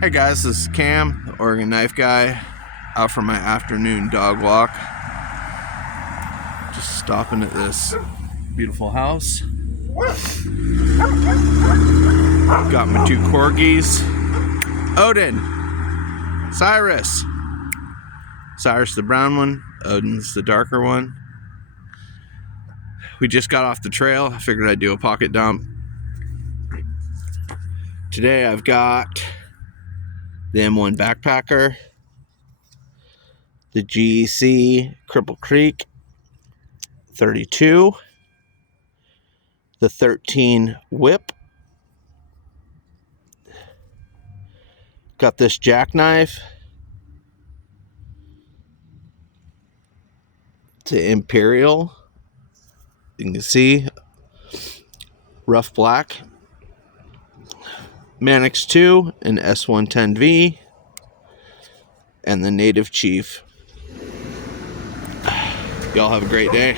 Hey guys, this is Cam, the Oregon Knife Guy, out for my afternoon dog walk. Just stopping at this beautiful house. Got my two corgis, Odin, Cyrus. Cyrus the brown one, Odin's the darker one. We just got off the trail. I figured I'd do a pocket dump. Today I've got the M1 Backpacker, the GEC Cripple Creek 32, the 13 Whip, got this jackknife, the Imperial, you can see, rough black, Mannix 2 and S110V, and the Native Chief. Y'all have a great day.